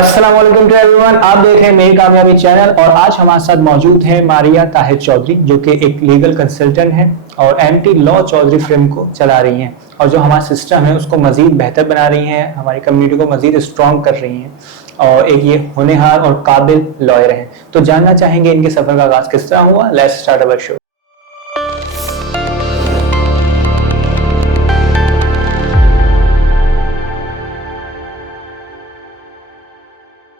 अस्सलाम वालेकुम to everyone. आप देख रहे हैं मेरी कामयाबी चैनल और आज हमारे साथ मौजूद है मारिया ताहिर चौधरी, जो कि एक लीगल कंसल्टेंट है और एंटी लॉ चौधरी फिल्म को चला रही हैं और जो हमारा सिस्टम है उसको मजीद बेहतर बना रही हैं, हमारी कम्युनिटी को मजीद स्ट्रॉन्ग कर रही हैं और एक ये होनहार और काबिल लॉयर हैं। तो जानना चाहेंगे इनके सफर का आगाज किस तरह हुआ। Let's start our show.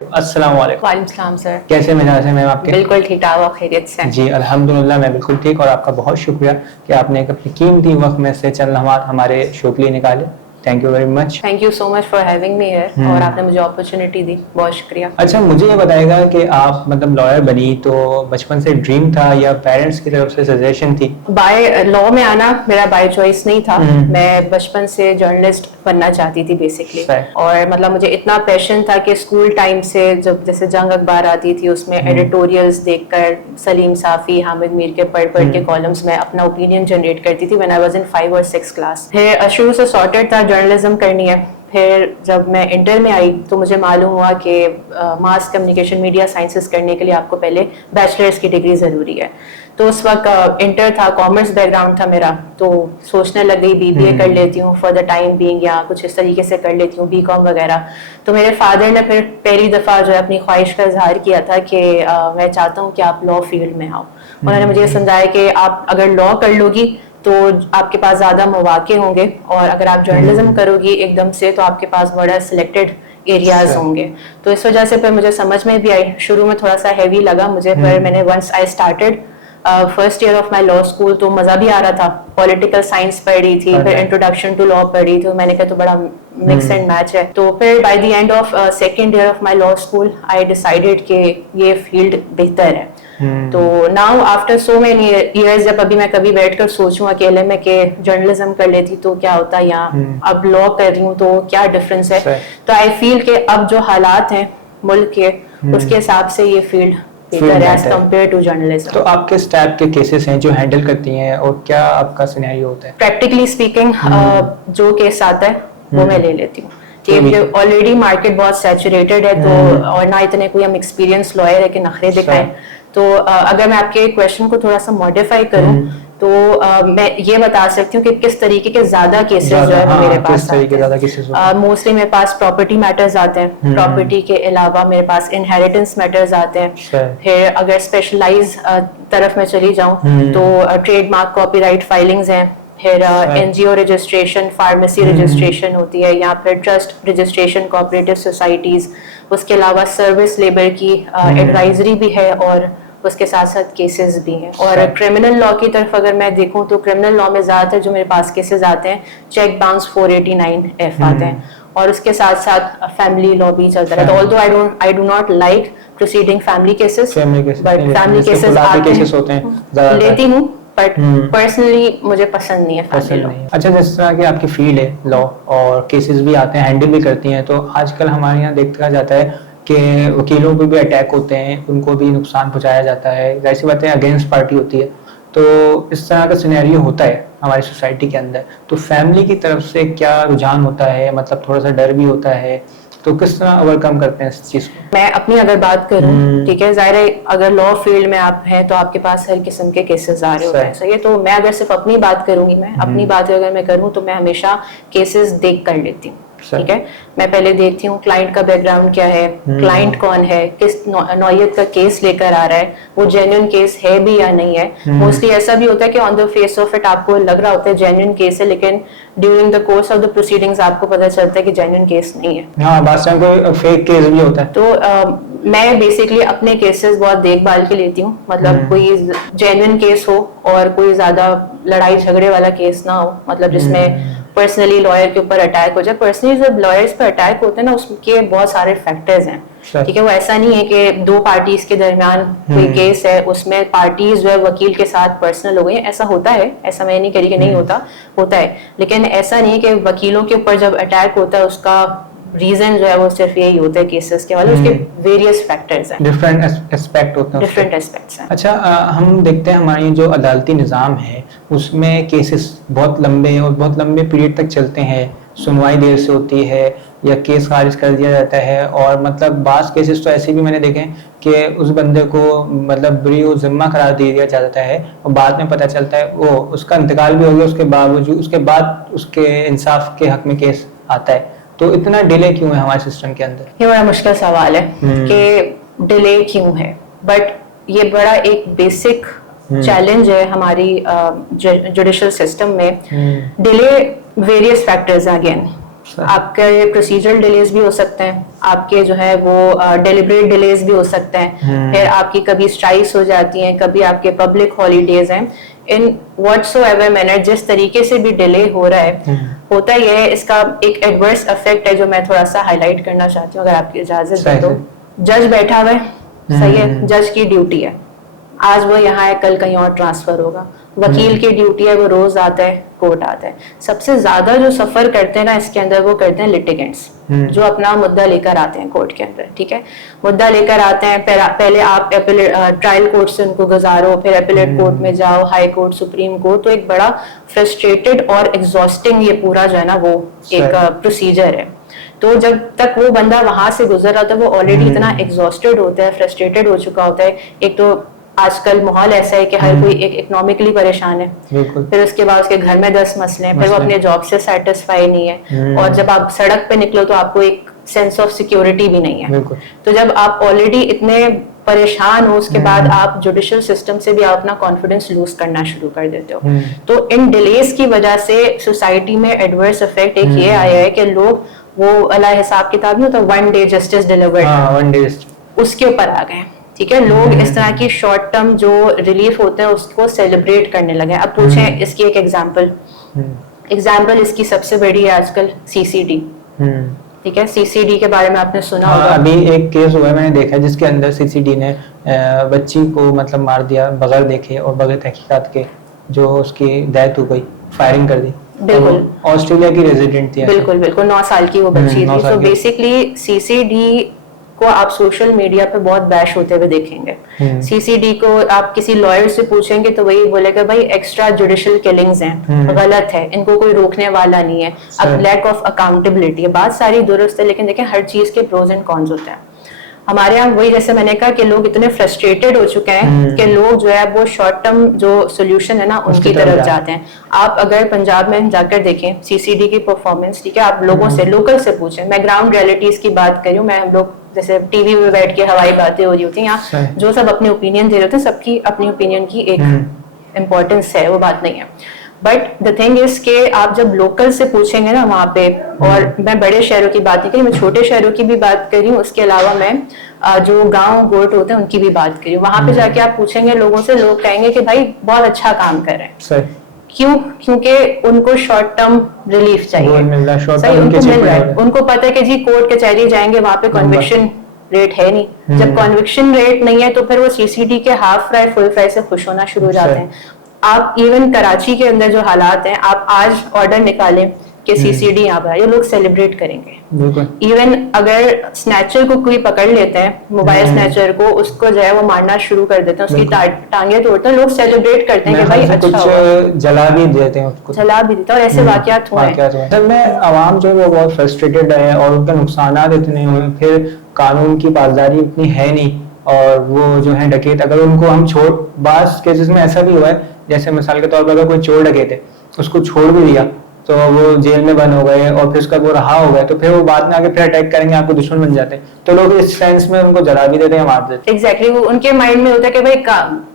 अस्सलाम वालेकुम। वालेकुम सलाम सर। कैसे मिजाज है मैम आपके? बिल्कुल ठीक ठाक, आप खैरियत से? जी अल्हम्दुलिल्लाह, मैं बिल्कुल ठीक और आपका बहुत शुक्रिया कि आपने एक अपनी कीमती वक्त में से चंद लम्हात हमारे शो के लिए निकाले। Thank you very much. Thank you so much for having me here और आपने मुझे अपॉर्चुनिटी दी, बहुत शुक्रिया। अच्छा, मुझे ये बताएगा कि आप मतलब लॉयर बनी तो बचपन से ड्रीम था या पेरेंट्स की तरफ से सजेशन थी? बाय लॉ में आना मेरा बाय चॉइस नहीं था। मैं बचपन से जर्नलिस्ट बनना चाहती थी बेसिकली, और मतलब मुझे इतना पैशन था कि स्कूल टाइम से जब जैसे जंग अखबार आती थी उसमें एडिटोरियल्स देखकर सलीम साफी, हामिद मीर के पढ़ के कॉलम्स में अपना ओपिनियन जनरेट करती थी व्हेन आई वाज इन 5 और 6 क्लास। फिर शुरू से सॉर्टेड था जर्नलिज्म करनी है। फिर जब मैं इंटर में आई तो मुझे मालूम हुआ कि मास कम्युनिकेशन मीडिया साइंसेस करने के लिए आपको पहले बैचलर्स की डिग्री ज़रूरी है। तो उस वक्त इंटर था, कॉमर्स बैकग्राउंड था मेरा, तो सोचने लग गई बीबीए कर लेती हूँ फॉर द टाइम बीइंग, या कुछ इस तरीके से कर लेती हूँ बीकॉम वगैरह। तो मेरे फादर ने फिर पहली दफ़ा जो है अपनी ख्वाहिश का इजहार किया था कि मैं चाहता हूँ कि आप लॉ फील्ड में आओ। उन्होंने मुझे समझाया कि आप अगर लॉ कर लोगी तो आपके पास ज़्यादा मौके होंगे, और अगर आप जर्नलिज्म करोगी एकदम से तो आपके पास बड़ा सिलेक्टेड एरियाज होंगे। तो इस वजह से फिर मुझे समझ में भी आई। शुरू में थोड़ा सा हैवी लगा मुझे, पर मैंने once I started first year of my law school तो मज़ा भी आ रहा था। पॉलिटिकल साइंस पढ़ रही थी, फिर इंट्रोडक्शन टू लॉ पढ़ रही थी, मैंने कहा तो बड़ा मिक्स एंड मैच है। तो फिर by the end of second year of my law school I decided कि ये फील्ड बेहतर है। तो now after so many years जब अभी मैं कभी बैठकर सोचूं अकेले में कि जर्नलिज्म कर लेती तो क्या होता, या अब लॉ कर रही हूँ तो क्या डिफरेंस है, तो आई फील कि अब जो हालात हैं मुल्क के उसके हिसाब से ये फील्ड बेहतर है एज कम्पेयर टू जर्नलिज्म। तो आप किस टाइप के केसेस हैं जो हैंडल करती हैं और क्या आपका सिनेरियो होता है? प्रैक्टिकली स्पीकिंग जो केस आता है वो मैं ले लेती हूँ कि ऑलरेडी मार्केट बहुत सैचुरेटेड है, तो और ना इतने कोई हम एक्सपीरियंस लॉयर है कि नखरे दिखाएं। तो अगर मैं आपके क्वेश्चन को थोड़ा सा मॉडिफाई करूं तो मैं ये बता सकती हूँ कि किस तरीके के ज्यादा केसेस जो है मेरे पास मोस्टली मेरे पास प्रॉपर्टी मैटर्स आते हैं। प्रॉपर्टी के अलावा मेरे पास इनहेरिटेंस मैटर्स आते हैं। फिर अगर स्पेशलाइज तरफ में चली जाऊं तो ट्रेडमार्क कॉपीराइट फाइलिंग्स हैं, फिर एनजीओ रजिस्ट्रेशन, फार्मेसी रजिस्ट्रेशन होती है, या फिर ट्रस्ट रजिस्ट्रेशन, कोऑपरेटिव सोसाइटीज। उसके अलावा सर्विस लेबर की एडवाइजरी भी है और उसके साथ साथ केसेस भी हैं। और क्रिमिनल लॉ की तरफ अगर मैं देखूं तो क्रिमिनल लॉ में ज़्यादातर जो मेरे पास केसेस आते हैं चेक बाउंस 489F आते हैं, और उसके साथ साथ फैमिली लॉ भी चलता है। Although I do not like proceeding family cases, but family cases होते हैं लेती हूँ, बट पर्सनली मुझे पसंद नहीं है फैमिली लॉ। अच्छा, जिस तरह की आपकी फील्ड है लॉ और केसेस भी आते हैं, हैंडल भी करती हैं, तो आजकल हमारे यहाँ देखा जाता है कि वकीलों पे भी अटैक होते हैं, उनको भी नुकसान पहुंचाया जाता है। जाहिर सी बात है अगेंस्ट पार्टी होती है, तो इस तरह का सिनेरियो होता है हमारी सोसाइटी के अंदर। तो फैमिली की तरफ से क्या रुझान होता है, मतलब थोड़ा सा डर भी होता है, तो किस तरह ओवरकम करते हैं इस चीज को? मैं अपनी अगर बात करूं, ठीक है, जाहिर है अगर लॉ फील्ड में आप हैं तो आपके पास हर किस्म के केसेस आ रहे होते हैं, सही है। तो मैं अगर सिर्फ अपनी बात करूंगी, मैं अपनी बात अगर मैं करूं तो मैं हमेशा केसेस देख कर लेती हूँ, ठीक है। मैं पहले देखती हूँ क्लाइंट का बैकग्राउंड क्या है, क्लाइंट कौन है, किस नौयत का केस लेकर आ रहा है, वो जेन्युइन केस है भी या नहीं है। मोस्टली ऐसा भी होता है कि on the face of it आपको लग रहा होता है जेन्युइन केस है, लेकिन during the course of the proceedings आपको पता चलता है कि जेन्युइन केस नहीं है। हाँ, बात कोई फेक केस भी होता है। तो मैं बेसिकली अपने केसेस बहुत देखभाल के लेती हूँ, मतलब कोई जेन्युइन केस हो और कोई ज्यादा लड़ाई झगड़े वाला केस ना हो, मतलब जिसमें पर्सनली लॉयर के ऊपर अटैक हो जाए। पर्सनली जब लॉयर्स पर अटैक होते हैं ना, उसके बहुत सारे फैक्टर्स हैं, ठीक है। वो ऐसा नहीं है कि दो पार्टीज के दरमियान कोई केस है उसमें पार्टीज जो है वकील के साथ पर्सनल हो गई, ऐसा होता है, ऐसा मैं नहीं कह रही कि नहीं होता, होता है, लेकिन ऐसा नहीं है कि वकीलों के ऊपर जब अटैक होता है उसका रीजन जो है वो सिर्फ यही होता है केसेस के वाले, उसके वेरियस फैक्टर्स हैं, डिफरेंट एस्पेक्ट होते हैं, डिफरेंट एस्पेक्ट्स हैं। अच्छा, हम देखते हैं हमारी जो अदालती निज़ाम है उसमें केसेस बहुत लंबे और बहुत लंबे पीरियड तक चलते हैं, सुनवाई देर से होती है या केस खारिज कर दिया जाता है। और मतलब बास केसेस तो ऐसे भी मैंने देखे कि उस बंदे को मतलब बरी व जिम्मा करार दे दिया जाता है और बाद में पता चलता है वो उसका इंतकाल भी हो गया, उसके बाद उसके इंसाफ के हक में केस आता है। तो इतना डिले क्यों है हमारे सिस्टम के अंदर? ये बड़ा मुश्किल सवाल है कि डिले क्यों है, बट ये बड़ा एक बेसिक चैलेंज है हमारी जुडिशल सिस्टम में। डिले वेरियस फैक्टर्स अगेन, आपके प्रोसीजरल डिलेज भी हो सकते हैं, आपके जो है वो डेलिब्रेट डिलेज भी हो सकते हैं, फिर आपकी कभी स्ट्राइक्स हो जाती हैं, कभी आपके पब्लिक हॉलीडेज हैं। इन व्हाटसोएवर मैनर जिस तरीके से भी डिले हो रहा है, होता यह है इसका एक एडवर्स इफेक्ट है जो मैं थोड़ा सा हाईलाइट करना चाहती हूँ, अगर आपकी इजाजत है तो। जज बैठा हुआ है, सही है, जज की ड्यूटी है, आज वो यहाँ है कल कहीं और ट्रांसफर होगा। वकील की ड्यूटी है, वो रोज आता है कोर्ट आता है। सबसे ज्यादा जो सफर करते हैं ना इसके अंदर, वो करते हैं लिटिगेंट्स, जो अपना मुद्दा लेकर आते हैं कोर्ट के अंदर। ठीक है, मुद्दा लेकर आते हैं, पहले आप ट्रायल कोर्ट से उनको गुजारो, फिर एपिलेट कोर्ट में जाओ, हाई कोर्ट, सुप्रीम कोर्ट। तो एक बड़ा फ्रस्ट्रेटेड और एग्जॉस्टिंग ये पूरा जो है ना वो एक प्रोसीजर है। तो जब तक वो बंदा वहां से गुजर रहा होता है, वो ऑलरेडी इतना एग्जॉस्टेड होता है, फ्रस्ट्रेटेड हो चुका होता है। एक तो आजकल माहौल ऐसा है कि हर कोई एक इकोनॉमिकली परेशान है, फिर उसके बाद उसके घर में 10 मसले हैं, फिर वो अपने जॉब से सेटिस्फाई नहीं है, और जब आप सड़क पे निकलो तो आपको एक सेंस ऑफ सिक्योरिटी भी नहीं है। तो जब आप ऑलरेडी इतने परेशान हो, उसके बाद आप जुडिशियल सिस्टम से भी आप अपना कॉन्फिडेंस लूज करना शुरू कर देते हो। तो इन डिलेज की वजह से सोसाइटी में एडवर्स इफेक्ट एक ये आया है कि लोग वो अल्लाह हिसाब किताब नहीं होता, वन डे जस्टिस डिलीवर्ड, उसके ऊपर आ गए। ठीक है, लोग इस तरह की शॉर्ट टर्म जो रिलीफ होते हैं उसको सेलिब्रेट करने लगे। अब पूछें इसकी एक एग्जाम्पल इसकी सबसे बड़ी है आजकल सीसीडी। ठीक है, सीसीडी के बारे में आपने सुना होगा। अभी एक केस हुआ है, मैंने देखा, जिसके अंदर सीसीडी ने बच्ची को मतलब मार दिया बगैर देखे और बगैर तहकीकात के, जो उसकी डेथ हो गई, फायरिंग कर दी। बिल्कुल, ऑस्ट्रेलिया की रेजिडेंट थी। बिल्कुल 9 साल की वो बच्ची थी। तो बेसिकली सीसीडी को आप सोशल मीडिया पे बहुत बैश होते हुए देखेंगे। सीसीडी को आप किसी लॉयर से पूछेंगे तो वही बोलेगा भाई एक्स्ट्रा जुडिशियल किलिंग्स हैं, गलत है, इनको कोई रोकने वाला नहीं है, अब लैक ऑफ अकाउंटेबिलिटी है। बात सारी दुरुस्त है, लेकिन देखें हर चीज के प्रोज एंड कॉन्स होते हैं। हमारे यहाँ वही जैसे मैंने कहा कि लोग इतने फ्रस्ट्रेटेड हो चुके हैं कि लोग जो है वो शॉर्ट टर्म जो सोल्यूशन है ना उनकी तरफ जाते हैं। आप अगर पंजाब में जाकर देखें सीसीडी की परफॉर्मेंस, ठीक है, आप लोगों से लोकल से पूछें, मैं ग्राउंड रियलिटीज की बात कर रही हूँ, मैं हम लोग जैसे टीवी में बैठ के हवाई बातें हो रही होती हैं, यहाँ जो सब अपने ओपिनियन दे रहे होते हैं, सबकी अपनी ओपिनियन की एक इम्पोर्टेंस है, वो बात नहीं है। बट द थिंग इज के आप जब लोकल से पूछेंगे ना वहाँ पे, और मैं बड़े शहरों की बात नहीं करी, मैं छोटे शहरों की भी बात कर रही हूँ, उसके अलावा मैं जो गांव गोट होते हैं उनकी भी बात करी हूँ। वहां पे जाके आप पूछेंगे लोगों से, लोग कहेंगे कि भाई बहुत अच्छा काम कर रहे हैं। क्यों? क्योंकि उनको शॉर्ट टर्म रिलीफ चाहिए, सही, उनको मिल रहा है, उनको पता है कि जी कोर्ट कचहरी जाएंगे वहां पे कन्विक्शन रेट है नहीं। जब कन्विक्शन रेट नहीं है तो फिर वो सीसीडी के हाफ फ्राई फुल फ्राई से खुश होना शुरू हो जाते हैं। आप इवन कराची के अंदर जो हालात हैं, आप आज ऑर्डर निकालें कि सीसीडी यहाँ पर, ये लोग सेलिब्रेट करेंगे। इवन अगर स्नैचर को कोई पकड़ लेते हैं, मोबाइल स्नैचर को, उसको जो है वो मारना शुरू कर देते हैं, उसकी टांगे तोड़ते हैं, लोग सेलिब्रेट करते हैं कि भाई अच्छा हुआ, जला भी देते हैं उसको, जला भी देते हैं, और ऐसे वाकयात हुए हैं। असल में आवाम जो है वो बहुत फ्रस्ट्रेटेड है और उनके नुकसानात इतने हुए, फिर कानून की पासदारी इतनी है नहीं, और वो जो है डकैत, अगर उनको हम छोड़, बास केसेस में ऐसा भी हुआ है, जैसे मिसाल के तौर पर अगर कोई चोर डकैत है, उसको छोड़ भी दिया तो वो जेल में बंद हो गए और फिर उसका वो रहा हो गया, तो फिर वो बाद में आके फिर अटैक करेंगे, आपको दुश्मन बन जाते हैं, तो लोग इस सेंस में उनको जला भी देते हैं, मार देते हैं। एग्जैक्टली, वो उनके माइंड में होता है कि भाई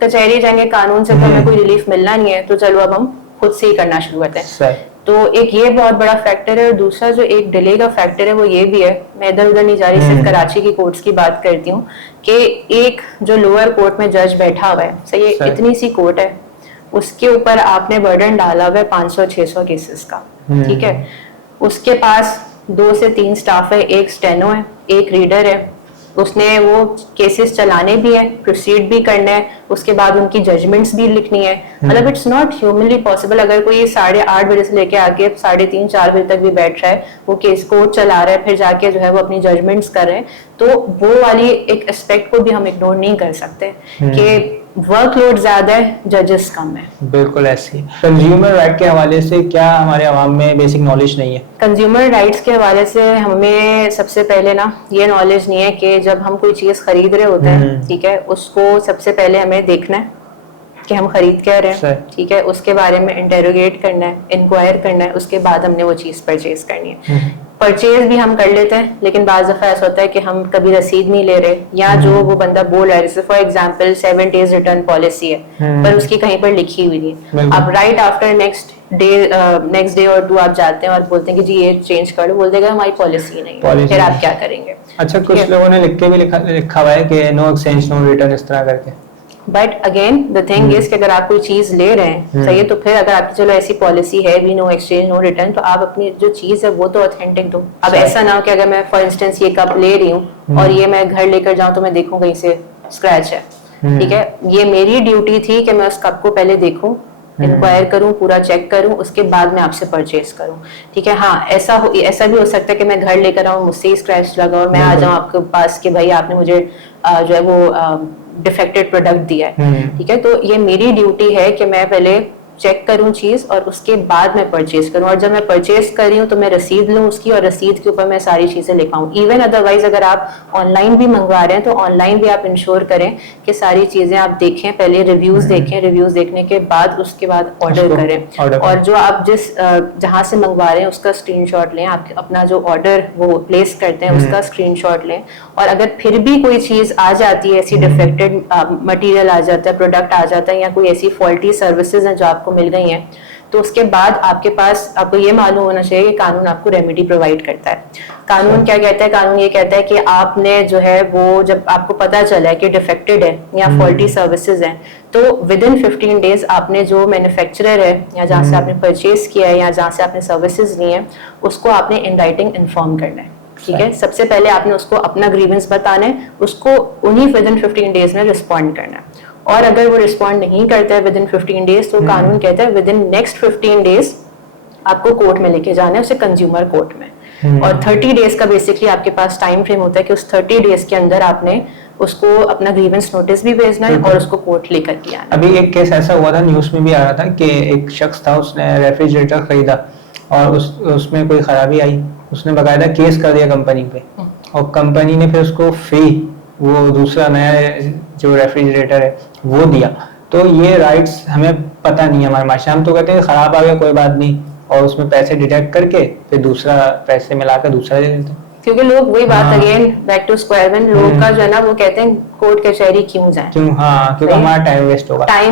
कचहरी जाएंगे, कानून से तो हमें कोई रिलीफ मिलना नहीं है, तो चलो अब हम खुद से ही करना शुरू करते हैं। तो एक ये बहुत बड़ा फैक्टर है। और दूसरा जो एक डिले का फैक्टर है वो ये भी है, मैं इधर उधर नहीं जा रही, सिर्फ कराची की कोर्ट्स की बात करती हूँ, कि एक जो लोअर कोर्ट में जज बैठा हुआ है, सही, इतनी सी कोर्ट है, उसके ऊपर आपने बर्डन डाला हुआ है 500-600 केसेस का। ठीक है, उसके पास 2 से 3 स्टाफ है, एक स्टेनो है, एक रीडर है, उसने वो केसेस चलाने भी हैं, प्रोसीड भी करना है, उसके बाद उनकी जजमेंट्स भी लिखनी है। मतलब इट्स नॉट ह्यूमनली पॉसिबल, अगर कोई 8:30 बजे से लेके आके 3:30-4 बजे तक भी बैठ रहा है, वो केस कोर्ट चला रहा है, फिर जाके जो है वो अपनी जजमेंट्स कर रहे हैं, तो वो वाली एक एस्पेक्ट को भी हम इग्नोर नहीं कर सकते कि वर्कलोड ज्यादा है, जजेस कम है। बिल्कुल ऐसी कंज्यूमर राइट के हवाले से क्या हमारे आवाम में बेसिक नॉलेज नहीं है? कंज्यूमर राइट्स के हवाले से हमें सबसे पहले ना ये नॉलेज नहीं है कि जब हम कोई चीज खरीद रहे होते हैं, ठीक है, उसको सबसे पहले हमें देखना है कि हम खरीद क्या रहे हैं, ठीक है, उसके बारे में इंटेरोगेट करना है, इंक्वायर करना है, उसके बाद हमने वो चीज परचेज करनी है। परचेज भी हम कर लेते हैं, लेकिन बाज़ दफा ऐसा होता है कि हम कभी रसीद नहीं ले रहे, या जो वो बंदा बोल रहा है, जैसे for example 7 days return policy है, पर उसकी कहीं पर लिखी हुई नहीं है। आप राइट आफ्टर नेक्स्ट डे और 2 आप जाते हैं और बोलते हैं कि जी ये चेंज कर दो, बोल देगा हमारी पॉलिसी नहीं है, फिर आप क्या करेंगे? अच्छा, कुछ लोगों ने लिख के भी लिखा हुआ है कि नो एक्सचेंज नो रिटर्न, इस तरह करके। But again the thing is कि अगर आप कोई चीज ले रहे हैं, सही है, तो फिर अगर आपकी चलो ऐसी पॉलिसी है भी नो एक्सचेंज नो रिटर्न, तो आप अपनी जो चीज है वो तो ऑथेंटिक दो। अब ऐसा ना हो कि अगर मैं फॉर इंस्टेंस ये कप ले रही हूँ और ये मैं घर लेकर जाऊँ तो मैं देखूँ कहीं से स्क्रैच है, ठीक है, ये मेरी ड्यूटी थी कि मैं उस कप को पहले देखूँ, इंक्वायर करूं, पूरा चेक करूं, उसके बाद मैं आपसे परचेज करूं, ठीक है। हाँ, ऐसा भी हो सकता है कि मैं घर लेकर आऊं, मुझसे ही स्क्रैच लगा और मैं आ जाऊं आपके पास कि भाई आपने मुझे जो है वो डिफेक्टेड प्रोडक्ट दिया है, ठीक है। तो ये मेरी ड्यूटी है कि मैं पहले चेक करूं चीज और उसके बाद मैं परचेज करूं, और जब मैं परचेज कर रही हूँ तो मैं रसीद लूं उसकी, और रसीद के ऊपर मैं सारी चीजें लिखाऊं। इवन अदरवाइज अगर आप ऑनलाइन भी मंगवा रहे हैं तो ऑनलाइन भी आप इंश्योर करें कि सारी चीजें आप देखें, पहले रिव्यूज देखें, रिव्यूज देखने के बाद उसके बाद ऑर्डर करें, और जो आप जिस जहां से मंगवा रहे हैं उसका स्क्रीनशॉट लें, आप अपना जो ऑर्डर वो प्लेस करते हैं उसका स्क्रीनशॉट लें, और अगर फिर भी कोई चीज आ जाती है, ऐसी डिफेक्टेड मटेरियल आ जाता है, प्रोडक्ट आ जाता है, या कोई ऐसी फॉल्टी सर्विसेज हैं जो आपको मिल गई हैं, तो उसके बाद आपके पास आपको ये मालूम होना चाहिए कि कानून आपको रेमेडी प्रोवाइड करता है। कानून क्या कहता है? कानून ये कहता है कि आपने जो है वो जब आपको पता चला है कि डिफेक्टेड है या फॉल्टी सर्विसेज हैं, तो विद इन 15 days आपने जो मैन्युफैक्चरर है या जहाँ से आपने परचेज किया है या जहाँ से आपने सर्विसेज ली हैं, उसको आपने इन राइटिंग इन्फॉर्म करना है, ठीक है। सबसे पहले आपने उसको अपना ग्रीवेंस बताना है, उसको उन्हीं विद इन 15 days में रिस्पॉन्ड करना है, और अगर वो रिस्पॉन्ड नहीं करता है विद इन 15 days तो कानून कहता है विद इन नेक्स्ट 15 days आपको कोर्ट में लेके जाना है, उसे कंज्यूमर कोर्ट में, और 30 days का बेसिकली आपके पास टाइम फ्रेम होता है कि उस 30 days के अंदर आपने उसको अपना ग्रीवेंस नोटिस भी भेजना है और उसको कोर्ट लेकर के आना। अभी एक केस ऐसा हुआ था, न्यूज़ में भी आ रहा था कि एक शख्स था, उसने रेफ्रिजरेटर खरीदा और उसमें कोई खराबी आई, उसने बकायदा केस कर दिया कंपनी पे, और कंपनी ने फिर उसको फ्री वो दूसरा नया जो रेफ्रिजरेटर है वो दिया। तो ये राइट्स हमें पता नहीं है हमारे माशरे, हम तो कहते हैं खराब आ गया कोई बात नहीं, और उसमें पैसे डिडक्ट करके फिर दूसरा पैसे मिलाकर दूसरा दे देते हैं, क्योंकि लोग वही बात again back to square one, लोग का जो है ना वो कहते हैं कोर्ट कचहरी क्यों जाएं, क्योंकि हमारा टाइम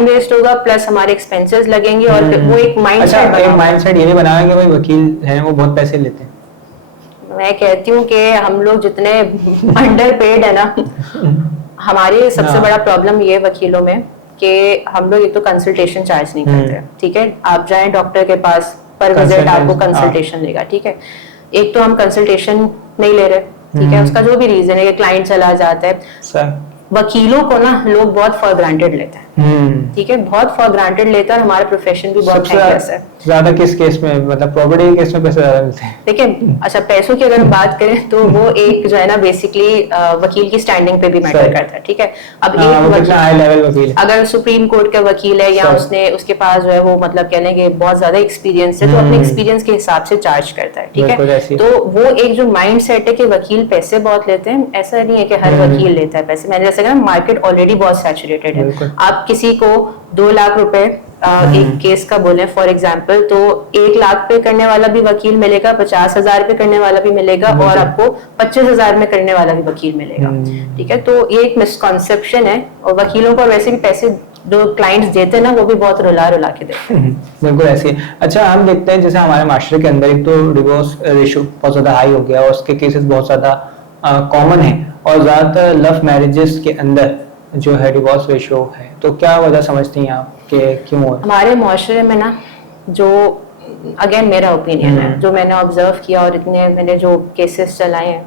वेस्ट होगा, प्लस हमारे एक्सपेंसेस लगेंगे, और वो एक माइंडसेट एक माइंडसेट ये भी बना है कि भाई वकील हैं वो बहुत पैसे लेते हैं। मैं कहती हूँ कि हम लोग जितने अंडर पेड है ना, हमारी सबसे बड़ा प्रॉब्लम ये वकीलों में कि हम लोग एक तो कंसल्टेशन चार्ज नहीं करते, ठीक है। आप जाएं डॉक्टर के पास, पर विजिट आपको कंसल्टेशन लेगा, ठीक है। एक तो हम कंसल्टेशन नहीं ले रहे, ठीक है, उसका जो भी रीजन है कि क्लाइंट चला जाता है। वकीलों को ना लोग बहुत फॉर ग्रांटेड लेते हैं, ठीक है, बहुत फॉर ग्रांटेड लेते हैं, हमारा प्रोफेशन भी बहुत थैंकलेस है। ज्यादा किस केस में, मतलब प्रॉपर्टी के केस में पैसे ज्यादा मिलते हैं? देखिए, अच्छा पैसों की अगर हम बात करें तो वो एक जो है ना बेसिकली वकील की स्टैंडिंग पे भी मैटर करता है, ठीक है। अब एक हाई लेवल वकील अगर सुप्रीम कोर्ट का वकील है या उसने उसके पास जो है वो मतलब कह लेंगे बहुत ज्यादा एक्सपीरियंस है, तो अपने एक्सपीरियंस के हिसाब से चार्ज करता है, ठीक है। तो वो एक जो माइंड सेट है कि वकील पैसे बहुत लेते हैं, ऐसा नहीं है कि हर वकील लेता है पैसे। मैंने जैसे कहा मार्केट ऑलरेडी बहुत सैचुरेटेड है। आप किसी को 2 लाख रुपए एक केस का बोले फॉर एग्जांपल, तो 1 लाख पे करने वाला भी वकील मिलेगा, 50,000 पे करने वाला भी मिलेगा, और आपको 25,000 में करने वाला भी वकील मिलेगा, ठीक है। तो ये एक मिसकॉन्सेप्शन है, और वकीलों को वैसे भी पैसे जो क्लाइंट्स देते हैं ना वो भी बहुत रुला के देते हैं। बिल्कुल ऐसे ही। अच्छा, हम देखते हैं जैसे हमारे माशरे के अंदर एक तो डिवोर्स रेशियो बहुत ज्यादा हाई हो गया, और उसके केसेस बहुत ज्यादा कॉमन है, और ज्यादातर लव मैरिजेस के अंदर जो है डिवोर्स रेशियो है, तो क्या वजह समझती हैं आप कि क्यों हो? हमारे माशरे में ना, जो अगेन मेरा ओपिनियन है, जो मैंने ऑब्जर्व किया और इतने मैंने जो केसेस चलाए हैं,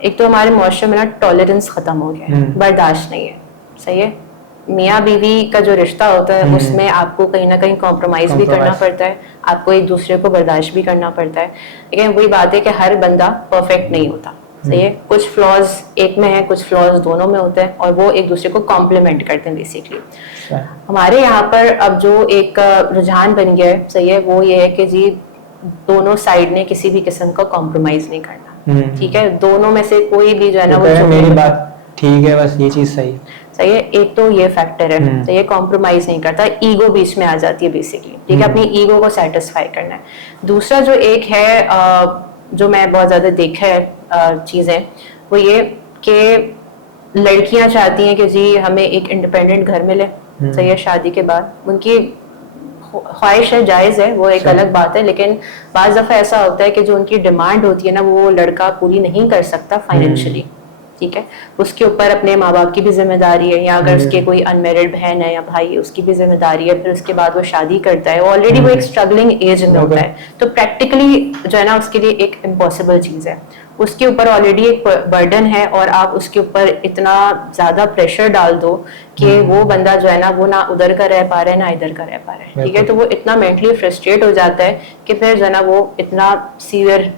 एक तो हमारे माशरे में ना टॉलरेंस खत्म हो गया है, बर्दाश्त नहीं है, सही है। मियाँ बीवी का जो रिश्ता होता है उसमें आपको कहीं ना कहीं कॉम्प्रोमाइज भी करना पड़ता है, आपको एक दूसरे को बर्दाश्त भी करना पड़ता है। लेकिन वही बात है कि हर बंदा परफेक्ट नहीं होता, सही है, कुछ फ्लॉज एक में है, कुछ फ्लॉज दोनों में होते हैं और वो एक दूसरे को कॉम्प्लीमेंट करते हैं बेसिकली। हमारे यहाँ पर अब जो एक रुझान बन गया है, सही है, वो ये है कि जी दोनों साइड ने किसी भी किस्म का कॉम्प्रोमाइज नहीं करना, ठीक है, दोनों में से कोई भी जो है ना वो मेरी बात ठीक है, बस ये चीज सही है, एक तो ये फैक्टर है, तो ये कॉम्प्रोमाइज नहीं करता, ईगो बीच में आ जाती है बेसिकली, ठीक है, अपनी ईगो को सेटिस्फाई करना है। दूसरा जो एक है जो मैं बहुत ज्यादा देखा है चीजें, वो ये कि लड़कियां चाहती हैं कि जी हमें एक इंडिपेंडेंट घर मिले, सही है, शादी के बाद उनकी ख्वाहिश है, जायज है, वो एक अलग बात है, लेकिन बाज दफा ऐसा होता है कि जो उनकी डिमांड होती है ना वो लड़का पूरी नहीं कर सकता फाइनेंशियली, ठीक है, उसके ऊपर अपने माँ बाप की भी जिम्मेदारी है, या अगर उसके कोई अनमेरिड बहन है या भाई है उसकी भी जिम्मेदारी है, फिर उसके बाद वो शादी करता है, ऑलरेडी वो एक स्ट्रगलिंग एज में होता है, तो प्रैक्टिकली जो है ना उसके लिए एक इम्पॉसिबल चीज है, उसके ऊपर ऑलरेडी एक बर्डन है और आप उसके ऊपर इतना ज्यादा प्रेशर डाल दो कि वो बंदा जो है ना वो ना उधर का रह पा रहा है ना इधर का रह पा रहा है, ठीक है, तो वो इतना मेंटली फ्रस्ट्रेट हो जाता है कि फिर जो है ना वो इतना सीवियर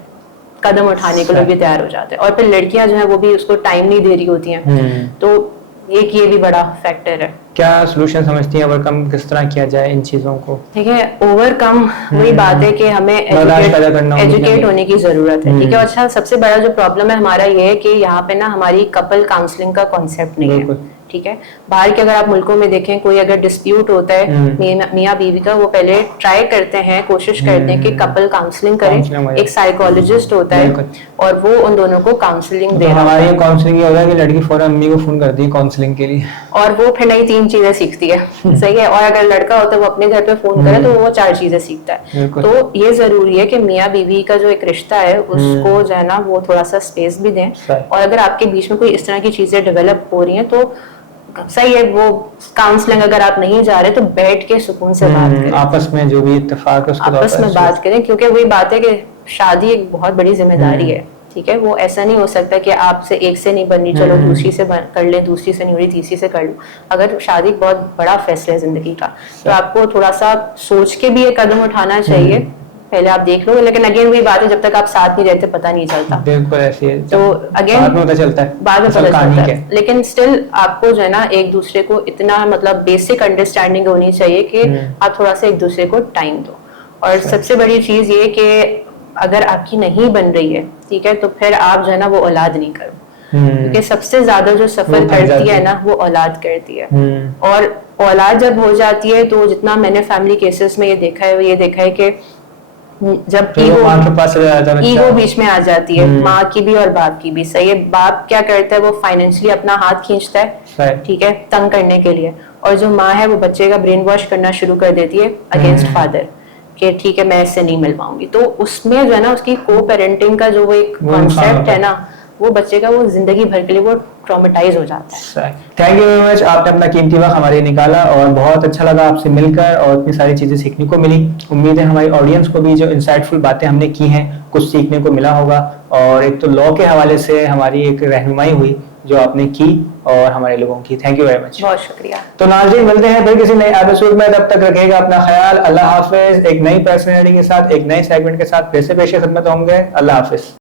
कदम उठाने के लिए भी तैयार हो जाते हैं, और फिर लड़कियां जो है वो भी उसको टाइम नहीं दे रही होती हैं, तो एक ये भी बड़ा फैक्टर है। क्या सोल्यूशन समझती हैं, ओवरकम किस तरह किया जाए इन चीजों को? ठीक है, ओवरकम वही बात है कि हमें एजुकेट होने की जरूरत है, ठीक है। अच्छा, सबसे बड़ा जो प्रॉब्लम है हमारा ये है कि यहाँ पे ना हमारी कपल काउंसलिंग का कॉन्सेप्ट नहीं है, ठीक है। बाहर के अगर आप मुल्कों में देखें, कोई अगर डिस्प्यूट होता है मियाँ बीवी का, वो पहले ट्राई करते हैं, कोशिश करते हैं कि कपल काउंसलिंग करें, एक साइकोलॉजिस्ट होता है और वो उन दोनों को काउंसलिंग दे रहा है। हमारी काउंसलिंग ये होता है कि लड़की फौरन अम्मी को फोन करती है काउंसलिंग के लिए, और वो फिर नई 3 चीजें सीखती है, सही है, और अगर लड़का होता है वो अपने घर पे फोन करे तो वो 4 चीजें सीखता है। तो ये जरूरी है कि मियाँ बीवी का जो एक रिश्ता है उसको जो है ना वो थोड़ा सा स्पेस भी दें, और अगर आपके बीच में कोई इस तरह की चीजें डेवलप हो रही हैं तो सही है, वो काउंसलिंग अगर आप नहीं जा रहे तो बैठ के सुकून से बात करें, आपस में जो भी इत्तेफाक है उसको आपस में बात करें, क्योंकि वही बात है कि शादी एक बहुत बड़ी जिम्मेदारी है, ठीक है। वो ऐसा नहीं हो सकता कि आपसे एक से नहीं बननी, चलो दूसरी से कर ले, दूसरी से नहीं हो रही तीसरी से कर लो। अगर शादी बहुत बड़ा फैसला है जिंदगी का, तो आपको थोड़ा सा सोच के भी एक कदम उठाना चाहिए, पहले आप देख लो, लेकिन अगेन वही बात है, जब तक आप साथ नहीं रहते पता नहीं चलता, बिल्कुल ऐसी है, तो अगेन बाद में पता चलता है, बाद में पता चलता है, लेकिन स्टिल आपको जो है ना एक दूसरे को इतना मतलब बेसिक अंडरस्टैंडिंग होनी चाहिए कि आप थोड़ा सा एक दूसरे को टाइम दो। और सबसे बड़ी चीज ये कि अगर आपकी नहीं बन रही है, ठीक है, तो फिर आप जो है ना वो औलाद नहीं करो, क्योंकि सबसे ज्यादा जो सफर करती है ना वो औलाद करती है, और औलाद जब हो जाती है तो जितना मैंने फैमिली केसेस में ये देखा है कि जब ईगो बीच में आ जाती है, माँ की भी और बाप की भी, सही है। बाप क्या करता है, वो फाइनेंशियली अपना हाथ खींचता है, ठीक है, तंग करने के लिए, और जो माँ है वो बच्चे का ब्रेन वॉश करना शुरू कर देती है अगेंस्ट फादर कि ठीक है मैं इससे नहीं मिल पाऊंगी। तो उसमें जो है ना उसकी को पेरेंटिंग का जो वो एक कॉन्सेप्ट है ना, वो बच्चे का वो जिंदगी भर के लिए वो ट्रॉमेटाइज हो जाता है। थैंक यू वेरी मच, आपने अपना कीमती वक्त हमारे निकाला और बहुत अच्छा लगा आपसे मिलकर और इतनी सारी चीजें सीखने को मिली। उम्मीद है हमारी ऑडियंस को भी जो इंसाइटफुल बातें हमने की हैं कुछ सीखने को मिला होगा, और एक तो लॉ के हवाले से हमारी एक रहनुमाई हुई जो आपने की और हमारे लोगों की। थैंक यू वेरी मच, बहुत शुक्रिया। तो नाज़रीन मिलते हैं फिर किसी नए एपिसोड में, तब तक रखिएगा अपना ख्याल। अल्लाह हाफिज। एक नई पर्सनैलिटी के साथ, एक नए सेगमेंट के साथ फिर से पेश खिदमत होंगे। अल्लाह हाफिज।